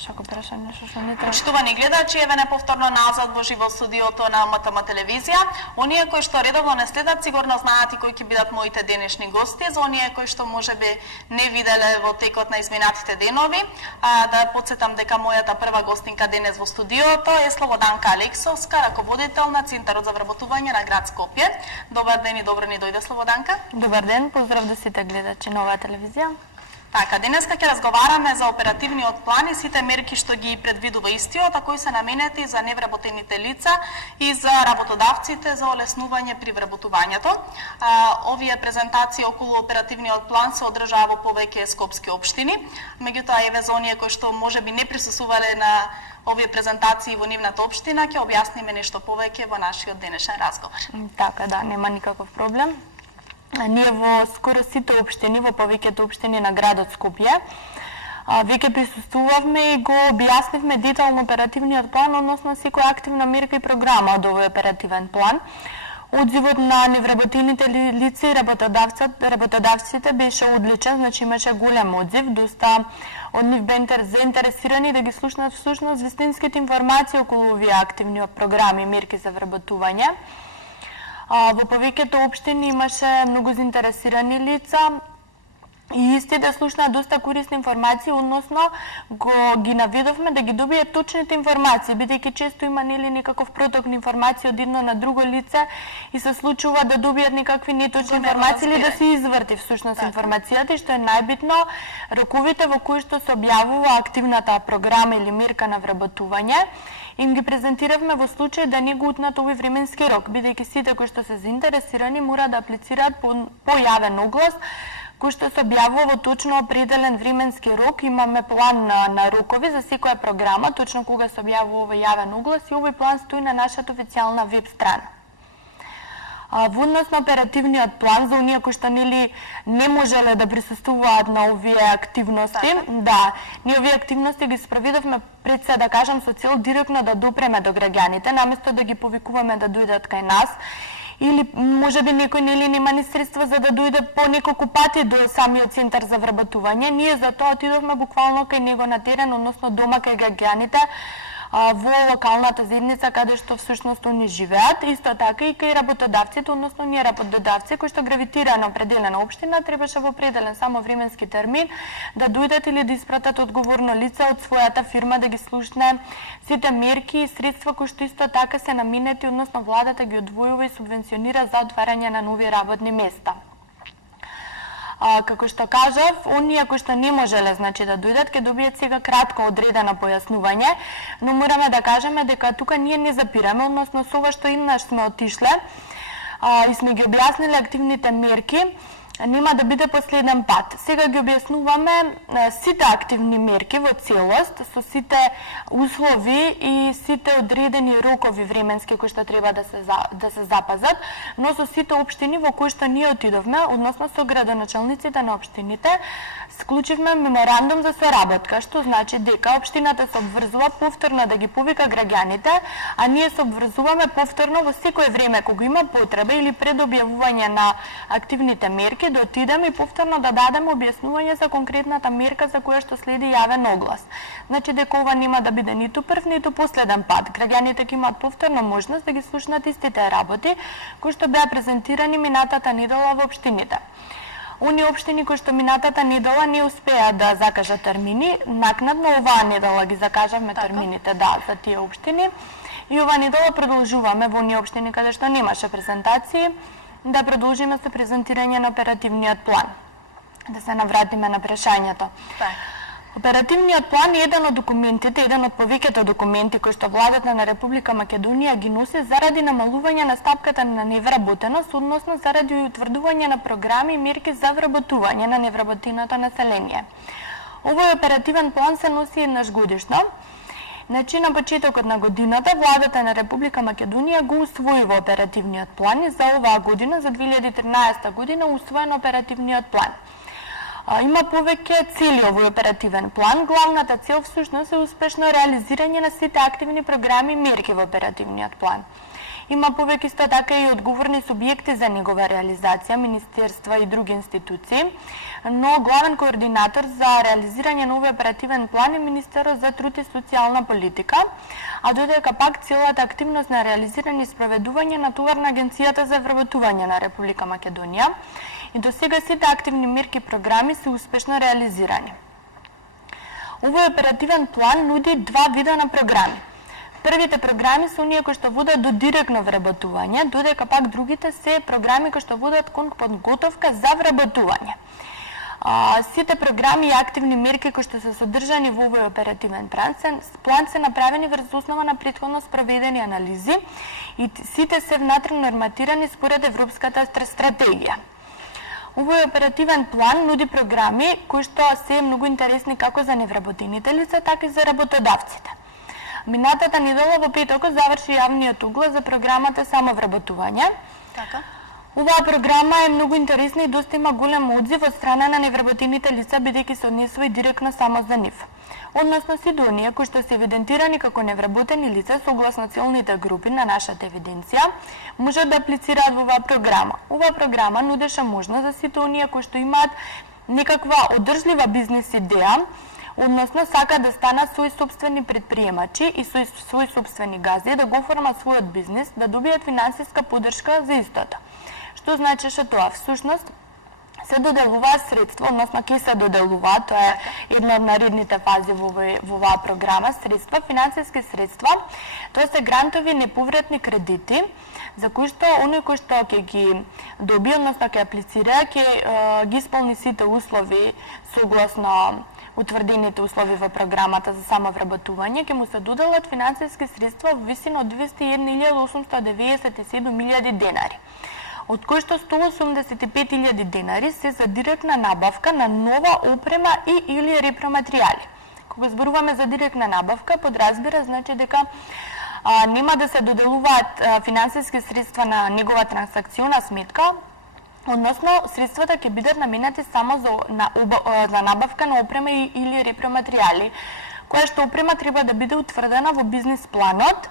сакаш ако прашање што не треба. Почитувани гледачи, еве не повторно назад во живо студиото на МТМ телевизија. Оние кои што редовно не следат, сигурно знаат и кои ќе бидат моите денешни гости. За оние кои што можеби не виделе во текот на изминатите денови, да потсетам дека мојата прва гостинка денес во студиото е Слободанка Алексовска, раководител на Центарот за вработување на град Скопје. Добар ден и добро ни дојде, Слободанка. Добар ден, поздрав до сите гледачи на оваа телевизија. Така, денеска ќе разговараме за оперативниот план и сите мерки што ги предвидува истиот, а кои се наменети за невработените лица и за работодавците за олеснување при вработувањето. Овие презентации околу оперативниот план се одржаа во повеќе скопски општини, меѓутоа еве за оние кои што можеби не присуствувале на овие презентации во нивната општина, ќе објасниме нешто повеќе во нашиот денешен разговор. Така, да, нема никаков проблем. Ние во скоро сите општини, во повеќето општини на градот Скопје, веќе присуствувавме и го објаснивме детално оперативниот план, односно секоја активна мерка и програма од овој оперативен план. Одзивот на невработените лица и работодавците беше одличен, значи имаше голем одзив, доста од нив беа заинтересирани да ги слушнат всушност вистинските информации околу овие активни програми и мерки за вработување. Во повеќето општини имаше многу заинтересирани лица и истите слушнаа доста корисни информации, односно ги наведовме да ги добијат точните информации, бидејќи често има некаков проток на информации од едно на друго лице и се случува да добијат некакви неточни информации или да се изврти всушност информацијата, и што е најбитно, роковите во кои што се објавува активната програма или мерка на вработување, им ги презентиравме во случај да не го утнат овој временски рок, бидејќи сите кои што се заинтересирани мора да аплицираат по јавен оглас, кој што се објавува во точно определен временски рок. Имаме план на рокови за секоја програма, точно кога се објавува овој јавен оглас, и овој план стои на нашата официјална веб страна. Во однос на оперативниот план, за оние кои што не можеле да присуствуваат на овие активности, да, ние овие активности ги спроведовме пред се, да кажам, со цел директно да допреме до граѓаните, наместо да ги повикуваме да дојдат кај нас, или можеби некој нема ни средства за да дојде по неколку пати до самиот центар за вработување. Ние за тоа отидовме буквално кај него на терен, односно дома кај граѓаните, во локалната заедница каде што всушност они живеат, исто така и кај работодавците, односно ние работодавци кои што гравитира на определена општина, требаше во определен само временски термин да дојдат или да испратат одговорно лице од својата фирма да ги слушне сите мерки и средства кои што исто така се наменети, односно владата ги одвојува и субвенционира за отварање на нови работни места. Како што кажав, оние кои што не можеле да дојдат, ќе добијат сега кратко одредено појаснување, но мораме да кажеме дека тука ние не запираме, односно со ова што еднаш сме отишле и сме ги објасниле активните мерки, нема да биде последен пат. Сега ги објаснуваме сите активни мерки во целост, со сите услови и сите одредени рокови временски кои што треба да се запазат, но со сите општини во кои што ние отидовме, односно со градоначалниците на општините, склучивме меморандум за соработка, што значи дека општината се обврзува повторно да ги повика граѓаните, а ние се обврзуваме повторно во секое време кога има потреба или пред објавување на активните мерки, да отидеме и повторно да дадеме објаснување за конкретната мерка за која што следи јавен оглас. Значи дека ова нема да биде ниту прв, ниту последен пат. Граѓаните ќе имаат повторно можност да ги слушнат истите работи кои што беа презентирани минатата недела во општините. Оние општини кои што минатата недела не успеа да закажат термини, накнадно оваа недела ги закажавме термините за тие општини и оваа недела продолжуваме во оние општини каде што немаше презентации да продолжиме со презентирање на оперативниот план. Да се навратиме на прашањето. Оперативниот план е еден од документите, еден од повеќето документи кои што владата на Република Македонија ги носи заради намалување на стапката на невработеност, односно заради утврдување на програми и мерки за вработување на невработеното население. Овој оперативен план се носи еднаш годишно. Значи, на почетокот на годината, владата на Република Македонија го усвоива оперативниот план и за оваа година, за 2013 година, усвоен оперативниот план. Има повеќе цели овој оперативен план. Главната цел всушност е успешно реализирање на сите активни програми и мерки во оперативниот план. Има повеќе исто така и одговорни субјекти за негова реализација, министерства и други институции, но главен координатор за реализирање на овој оперативен план е Министерот за труд и социјална политика, а додека пак целата активност на реализирање и спроведување натовар на Агенцијата за вработување на Република Македонија и до сега сите активни мерки и програми се успешно реализирани. Овој оперативен план нуди два вида на програми. Првите програми се оние кои што водат до директно вработување, додека пак другите се програми кои што водат кон подготовка за вработување. Сите програми и активни мерки кои што се содржани во овој оперативен план се направени врз основа на претходно спроведени анализи и сите се внатре норматирани според Европската стратегија. Овој оперативен план нуди програми кои што се многу интересни како за невработените лица, така и за работодавците. Минатата недела во петокот заврши јавниот оглас за програмата самовработување. Така. Оваа програма е многу интересна и доста има голем одзив од страна на невработените лица, бидејќи се однесува и директно само за нив. Односно сите оние кои што се евидентирани како невработени лица согласно целните групи на нашата евиденција, можат да аплицираат во оваа програма. Оваа програма нудеше можност за сите оние кои што имаат некаква одржлива бизнес идеја, односно сака да станат своји сопствени предприемачи и своји сопствени гази, да го оформат својот бизнес, да добијат финансиска поддршка за истото. Што значеше тоа? Всушност, се доделуваат средства, односно ќе се доделуваат, тоа е една од наредните фази во оваа програма, средства, финансиски средства, тоа се грантови неповратни кредити, за кои што оној кој што ќе ги добие, односно ќе аплицира, ќе ги исполни сите услови согласно утврдените услови во програмата за самовработување, ќе му се доделат финансиски средства во висина од 201.897.000 денари, од кои што 185.000 денари се за директна набавка на нова опрема и или репроматеријали. Кога зборуваме за директна набавка, подразбира значи дека нема да се доделуваат финансиски средства на негова трансакциона сметка, односно средствата ќе бидат наменети само за набавка на опрема и или репроматеријали, која што опрема треба да биде утврдена во бизнис планот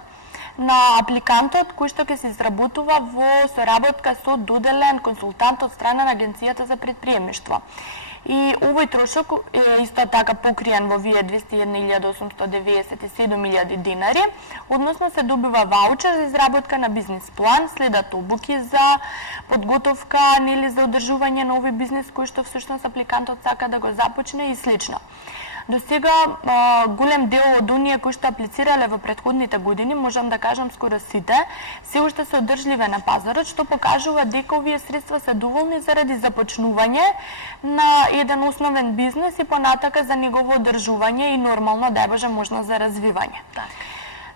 на апликантот кој што ќе се изработува во соработка со доделен консултант од страна на Агенцијата за предприемништво. И овој трошок е исто така покриен во вие 201.897.000 денари, односно се добива ваучер за изработка на бизнис план, следат обуки за подготовка или за одржување на овој бизнис кој што всушност апликантот сака да го започне и слично. До сега голем дел од оние кои што аплицирале во претходните години, можам да кажам скоро сите, се уште се одржливе на пазарот, што покажува дека овие средства се доволни заради започнување на еден основен бизнес и понатака за негово одржување и нормално дај Боже можност за развивање.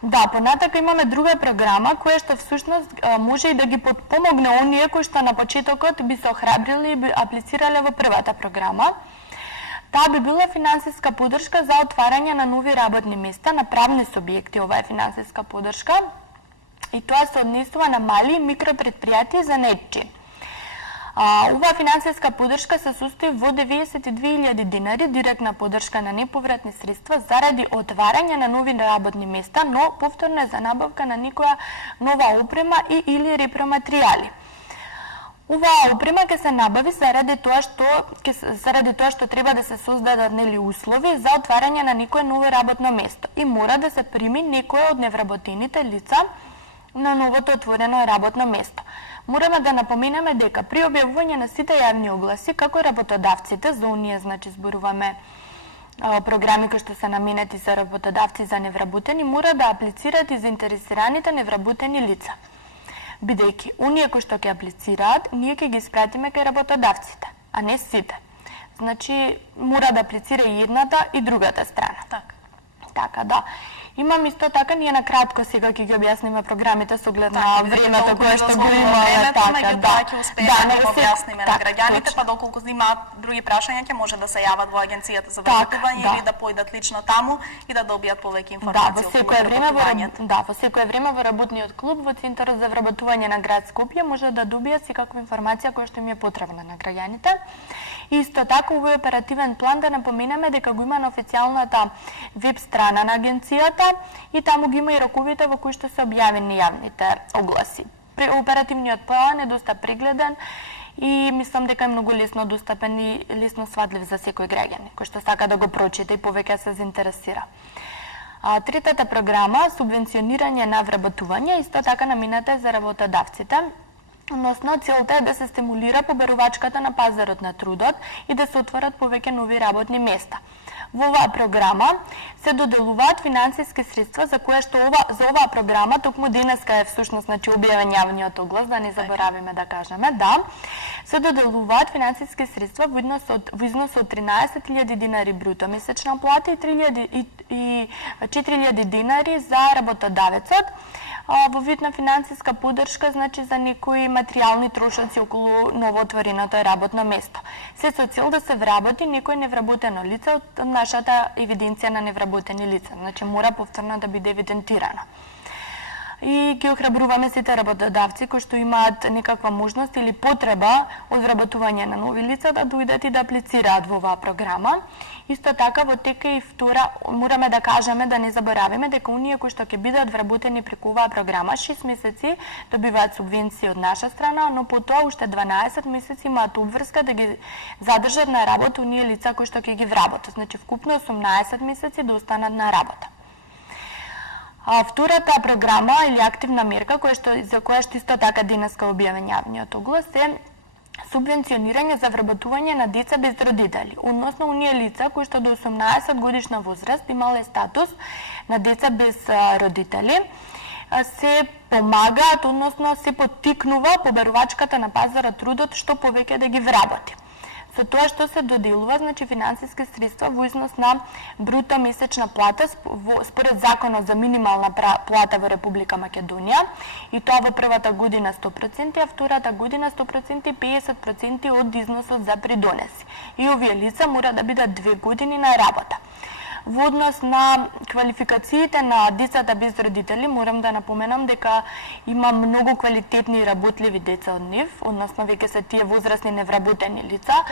Да, понатака имаме друга програма која што всушност може и да ги подпомогне оние кои што на почетокот би се охрабрили и би аплицирале во првата програма. Таа би била финансиска поддршка за отварање на нови работни места на правни субјекти. Ова е финансиска поддршка и тоа се однесува на мали и микропредпријатија за занаетчи. Оваа финансиска поддршка се состои во 92.000 денари директна поддршка на неповратни средства заради отварање на нови работни места, но повторно е за набавка на некоја нова опрема и или репроматеријали. Оваа опрема ќе се набави заради тоа што треба да се создадат услови за отварање на некое ново работно место и мора да се прими некој од невработените лица на новото отворено работно место. Мораме да напоменеме дека при објавување на сите јавни огласи, како работодавците, за оние значи зборуваме програми кои што се наменети за работодавци за невработени, мора да аплицираат и заинтересираните невработени лица. Бидејќи оние кои што ќе аплицираат, ние ќе ги испратиме кај работодавците, а не сите. Значи, мора да аплицира и едната и другата страна. Така, да. Имам исто така, ние на кратко сега ќе ги објасниме програмите со оглед на времето кое што го имаме, така, да. Ќе успееме да го објасниме на граѓаните, па доколку имаат други прашања, ќе може да се јават во Агенцијата за вработување или да појдат лично таму и да добијат повеќе информации околу вработувањето. Да, во секое време во работниот клуб во Центарот за вработување на град Скопје може да добијат секаква информација која што им е потребна на граѓаните. Исто така, овој оперативен план да напоменеме дека го има на официјалната веб страна на агенцијата и таму ги има и роковите во кои што се објавени јавните огласи. Оперативниот план е доста прегледен и мислам дека е многу лесно достапен и лесно сватлив за секој граѓанин кој што сака да го прочита и повеќе се заинтересира. Третата програма, субвенционирање на вработување, исто така намената е за работодавците, односно целта е да се стимулира побарувачката на пазарот на трудот и да се отворат повеќе нови работни места. Во оваа програма се доделуваат финансиски средства за кое што за оваа програма токму денеска е всушност објавен јавниот оглас, да не заборавиме да кажеме, се доделуваат финансиски средства во износ од 13.000 динари бруто месечна плата и 4.000 динари за работодавецот во вид на финансиска поддршка, значи за некои материјални трошоци околу новоотвореното работно место. Се со цел да се вработи некој невработено лице од нашата евиденција на невработени лица, значи мора повторно да биде евидентирана. И ги охрабруваме сите работодавци кои што имаат некаква можност или потреба од вработување на нови лица да дојдат и да аплицираат во оваа програма. Исто така во тека и втора мораме да кажеме, да не заборавиме дека оние кои што ќе бидат вработени преку оваа програма 6 месеци добиваат субвенции од наша страна, но потоа уште 12 месеци имаат обврска да ги задржат на работа оние лица кои што ќе ги вработат. Значи вкупно 18 месеци да останат на работа. Втората програма или активна мерка за која што исто така денеска објавен јавниот оглас е субвенционирање за вработување на деца без родители, односно оние лица кои што до 18 годишна возраст имале статус на деца без родители, се помагаат, односно се поттикнува побарувачката на пазарот трудот што повеќе да ги вработи. Со тоа што се доделува, значи финансиски средства во износ на бруто месечна плата според законот за минимална плата во Република Македонија, и тоа во првата година 100%, а втората година 100% и 50% од износот за придонеси. И овие лица мора да бидат 2 години на работа. Во однос на квалификациите на децата без родители, морам да напоменам дека има многу квалитетни и работливи деца од нив, односно веќе се тие возрастни невработени лица,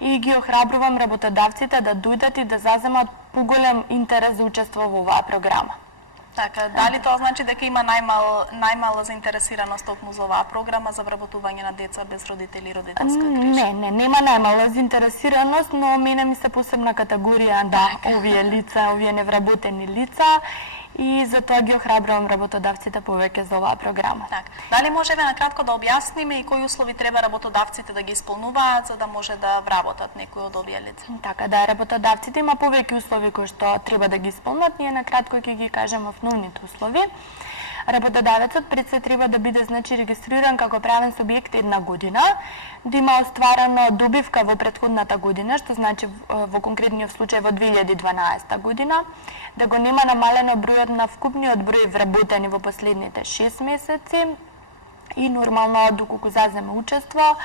и ги охрабрувам работодавците да дојдат и да заземат поголем интерес за учество во оваа програма. Така, дали тоа значи дека има најмала заинтересираност токму за оваа програма за вработување на деца без родители и родителска грижа? Не, нема најмала заинтересираност, но мене ми се посебна категорија овие лица, овие невработени лица, и затоа ги охрабрувам работодавците повеќе за оваа програма. Так. Дали можеме накратко да објасниме и кои услови треба работодавците да ги исполнуваат за да може да вработат некои од овие лица? Така, работодавците има повеќе услови кои што треба да ги исполнат, ние накратко ќе ги кажеме основните услови. Работодавецот пред се треба да биде регистриран како правен субјект 1 година, да има остварено добивка во претходната година, што значи во конкретниот случај во 2012 година, да го нема намалено бројот на вкупниот број вработени во последните 6 месеци и нормално доколку заземе учество,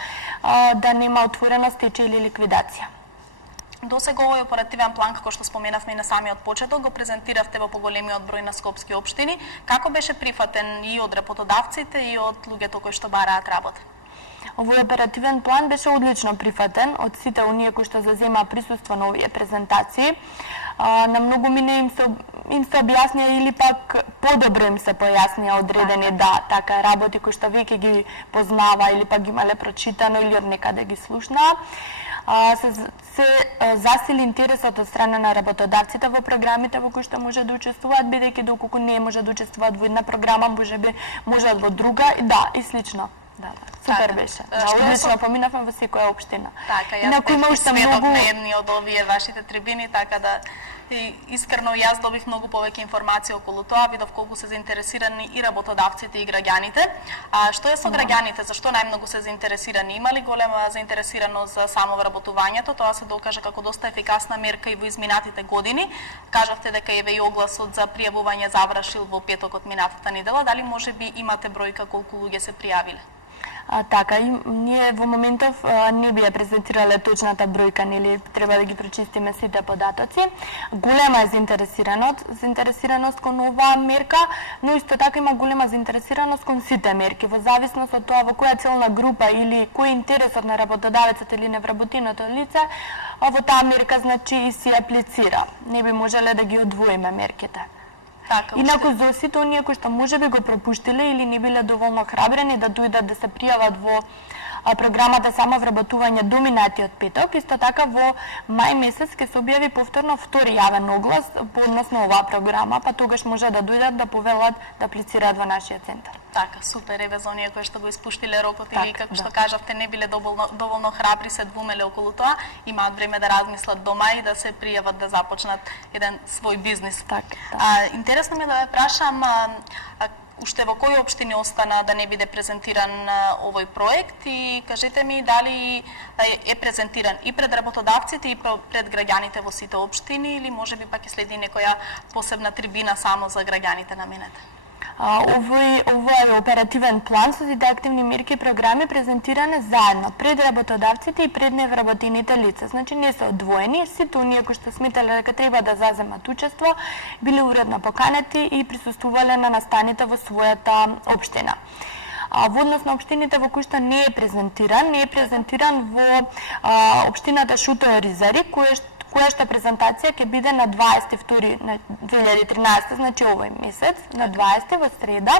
да нема отворено стечај или ликвидација. Досега овој оперативен план, како што споменавме и на самиот почеток, го презентиравте во поголемиот број на скопски општини. Како беше прифатен и од работодавците и од луѓето кои што бараат работа? Овој оперативен план беше одлично прифатен од сите оние кои што зазема присуство на овие презентации. На многу им се објаснија или пак подобро им се појаснија одредени така работи кои што веќе ги познава или пак ги имале прочитано или од некаде ги слушнаа. Се засили интересот од страна на работодавците во програмите во кои што може да учествуваат, бидејќи доколку не може да учествуваат во една програма, можат во друга, и слично. Супер беше. Одлично поминавме во секоја општина. Така, јас бев сведок на едни од овие вашите трибини, така да искрено јас добих многу повеќе информација околу тоа, видов колку се заинтересирани и работодавците и граѓаните. А што е со граѓаните? Зашто најмногу се заинтересирани? Има ли голема заинтересираност за само вработувањето? Тоа се докажа како доста ефикасна мерка и во изминатите години. Кажавте дека еве и огласот за пријавување завршил во петокот минатата недела. Дали можеби имате бројка колку луѓе се пријавиле? Така, ние во моментов не би ја презентирале точната бројка, нели, треба да ги прочистиме сите податоци. Голема е заинтересираност кон оваа мерка, но исто така има голема заинтересираност кон сите мерки, во зависност од тоа во која целна група или кој интересот на работодавецот или невработеното лице, во таа мерка значи и се аплицира. Не би можеле да ги одвоиме мерките. Така, инаку за сите оние кои што можеби го пропуштиле или не биле доволно храбрени да дојдат да се пријават во програмата самовработување до минатиот петок, исто така во мај месец ќе се објави повторно втори јавен оглас по однос на оваа програма, па тогаш може да дојдат да повелат да аплицираат во нашиот центар. Така, супер, еве за оние кои што го испуштиле рокот или како што кажавте не биле доволно храбри, се двумеле околу тоа, имаат време да размислат дома и да се пријават да започнат еден свој бизнис. Така. Интересно ми е да ве прашам уште во кои општини остана да не биде презентиран овој проект и кажете ми дали е презентиран и пред работодавците и пред граѓаните во сите општини или можеби пак и следи некоја посебна трибина само за граѓаните наменета? Овој оперативен план со сите активни мерки и програми презентиране заедно пред работодавците и пред невработените лица. Значи не се одвоени, сите оние кои што сметале дека треба да заземат учество, биле уредно поканети и присуствувале на настаните во својата општина. Во однос на општините во кои што не е презентиран во општината Шутоа Ризари, која што презентација ќе биде на 22 на 2013, значи овој месец, на 20 во среда,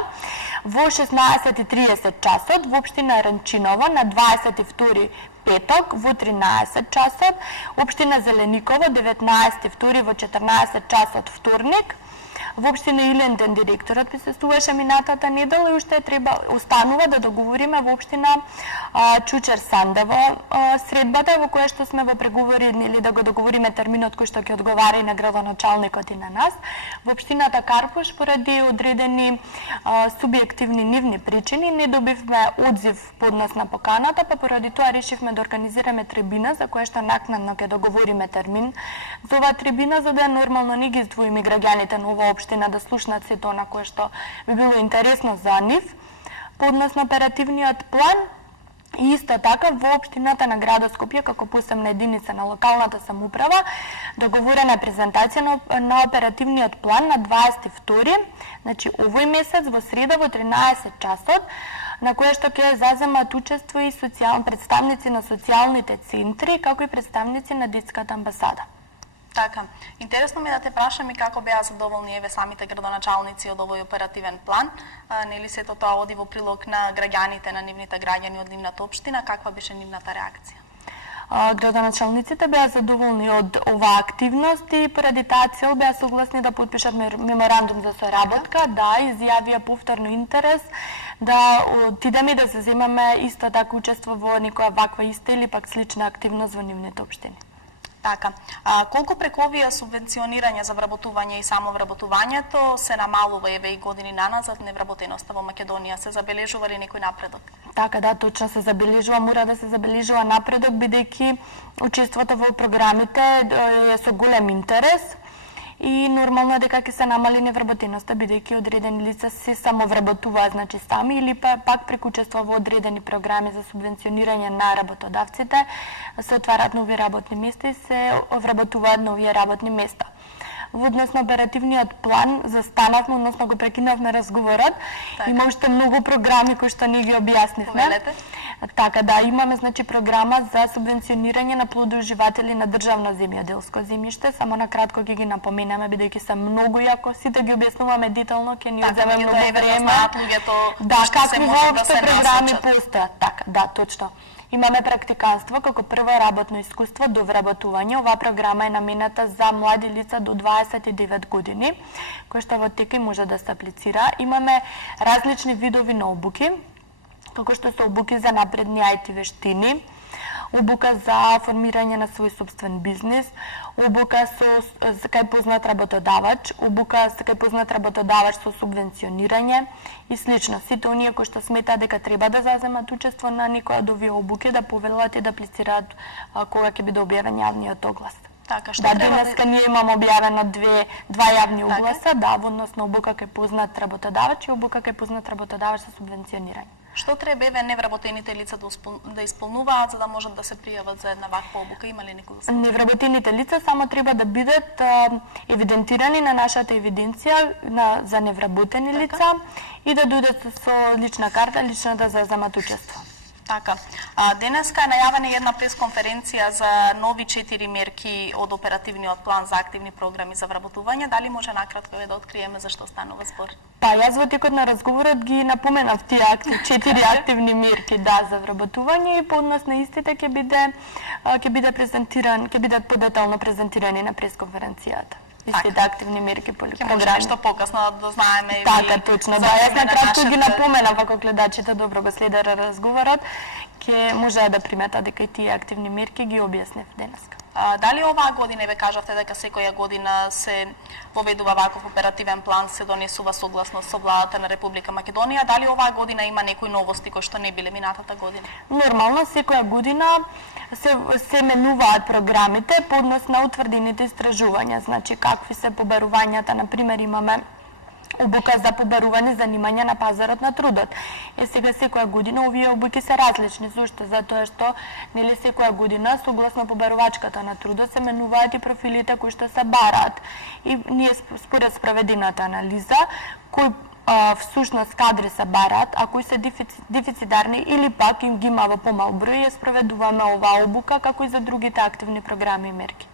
во 16:30 часот, во општина Ранчиново на 22 петок во 13 часот, општина Зелениково 19 во 14 часот вторник, во општина Иленден директорот присуствуваше минатата недела и уште останува да договориме во општина Чучер Сандево средбата во која што сме во преговори или да го договориме терминот кој што ќе одговара и на градоначалникот и на нас. Во општината Карпуш поради одредени субјективни нивни причини не добивме одзив по однос на поканата, па поради тоа решивме да организираме трибина за која што накнадно ќе договориме термин за оваа трибина за да нормално не ги издвоиме граѓаните на оваа општина да слушнат сето она кое што би било интересно за нив по однос на оперативниот план. И исто така во општината на градот Скопје како посебна единица на локалната самоуправа договорена презентација на оперативниот план на 22, значи овој месец во среда во 13 часот, на која што ќе заземат учество и представници на социјалните центри како и представници на детската амбасада. Така, интересно ми да те прашам и како беа задоволни еве самите градоначалници од овој оперативен план, нели сето тоа оди во прилог на граѓаните, на нивните граѓани од нивната општина, каква беше нивната реакција? Градоначалниците беа задоволни од оваа активност и поради таа цел беа согласни да подпишат меморандум за соработка, изјавија повторно интерес да отидеме и да се земаме исто така учество во некоја ваква иста или пак слична активност во нивните општини. Така, колку преку овие субвенционирање за вработување и самовработувањето се намалува еве и години наназад невработеноста во Македонија, се забележува ли некој напредок? Така, да, точно се забележува, мора да се забележува напредок бидејќи учеството во програмите е со голем интерес и нормално дека ќе се намали невработеноста бидејќи одредени лица се самовработуваат, значи сами или пак преку учество во одредени програми за субвенционирање на работодавците се отварат нови работни места и се вработуваат нови работни места. Во однос на оперативниот план застанавме, односно го прекинавме разговорот. Так. Има уште многу програми кои што не ги објаснивме. Повелете. Така, да, имаме значи програма за субвенционирање на плодоуживатели на државно земјоделско земјиште. Само на кратко ќе ги напоменаме бидејќи се многу јако, сите ги објаснуваме детално, ќе ни одземе многу време. Да, какви воопшто програми постојат. Така, да, точно. Имаме практиканство како прво работно искуство до вработување. Оваа програма е намената за млади лица до 29 години, кои што во тека може да се аплицира. Имаме различни видови на обуки, како што се обуки за напредни IT вештини, обука за формирање на свој собствен бизнис, обука со кај познат работодавач, обука со кај познат работодавач со субвенционирање и слично. Сите оние кои што сметаат дека треба да заземат учество на некоја од овие обуки да повелат и да аплицираат кога ќе биде објавен јавниот оглас. Така, што да, денеска ние имаме објавено два јавни огласа, да, во однос на обука кај познат работодавач и обука кај познат работодавач со субвенционирање. Што треба невработените лица да исполнуваат за да можат да се пријават за една ваква обука? Има ли некој услов? Невработените лица само треба да бидат евидентирани на нашата евиденција за невработени лица и да дојдат со лична карта, личната за земат учество. Така. Денеска е најавена една пресконференција за нови 4 мерки од оперативниот план за активни програми за вработување. Дали може накратко да откриеме за што станува збор? Па јас во текот на разговорот ги напоменав тие 4 активни мерки за вработување и поднос на истите ќе бидат подетално презентирани на пресконференцијата. Истите активни мерки по програми. Може нешто покасно да знаеме. Така, точно. Да, јас накратко ги напоменав, ако гледачите добро го следат разговорот, ќе можеа да приметат дека и тие активни мерки ги објаснив денеска. Дали оваа година, ве кажавте дека секоја година се воведува ваков оперативен план, се донесува согласно со владата на Република Македонија, дали оваа година има некои новости кои што не биле минатата година? Нормално, секоја година се менуваат програмите по однос на утврдените истражувања, значи какви се побарувањата, например имаме обука за побарување занимања на пазарот на трудот. Сега секоја година овие обуки се различни, зашто? Затоа што нели секоја година согласно побарувачката на трудот се менуваат и профилите кои што се бараат. И ние според спроведената анализа кои всушност кадри се бараат, а кои се дефицидарни или пак им ги има во помал број, ја спроведуваме оваа обука како и за другите активни програми и мерки.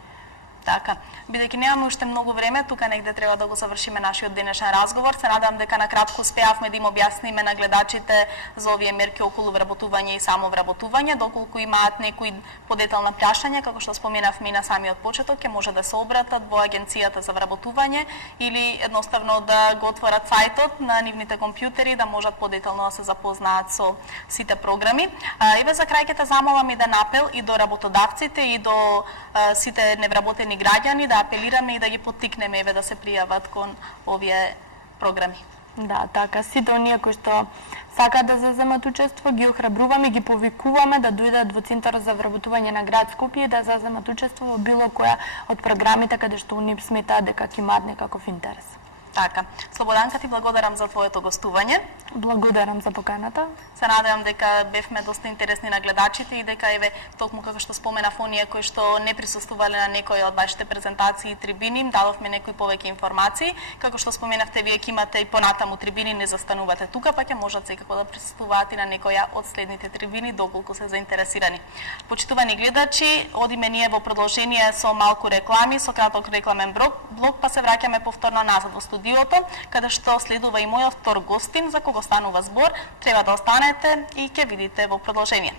Така, бидејќи немаме уште многу време, тука негде треба да го завршиме нашиот денешен разговор. Се надевам дека на кратко успеавме да им објасниме на гледачите за овие мерки околу вработување и само вработување. Доколку имаат некои подетална прашања, како што споменавме и на самиот почеток, ќе може да се обратат во Агенцијата за вработување или едноставно да го отворат сајтот на нивните компјутери да можат подетално да се запознаат со сите програми. Еве за крај ќе те замолам еден апел и до работодавците и до сите невработени граѓани да апелираме и да ги поттикнеме еве да се пријават кон овие програми. Да, така, сите оние кои што сакаат да заземат учество, ги охрабруваме, ги повикуваме да дојдат во Центарот за вработување на град Скопје и да заземат учество во било која од програмите каде што они сметаат дека ќе имаат некаков интерес. Така. Слободанка, ти благодарам за твоето гостување. Благодарам за поканата. Се надевам дека бевме доста интересни на гледачите и дека еве токму како што споменав оние кои што не присуствувале на некои од вашите презентации и трибини, им дадовме некои повеќе информации. Како што споменавте, вие ќе имате и понатаму трибини, не застанувате тука, па ќе можат секако да присуствуваат и на некоја од следните трибини доколку се заинтересирани. Почитувани гледачи, одиме ние во продолжение со малку реклами, со краток рекламен блок, па се враќаме повторно назад во студиото, каде што следува и мојот втор гостин, за кого станува збор, треба да останете и ќе видите во продолжение.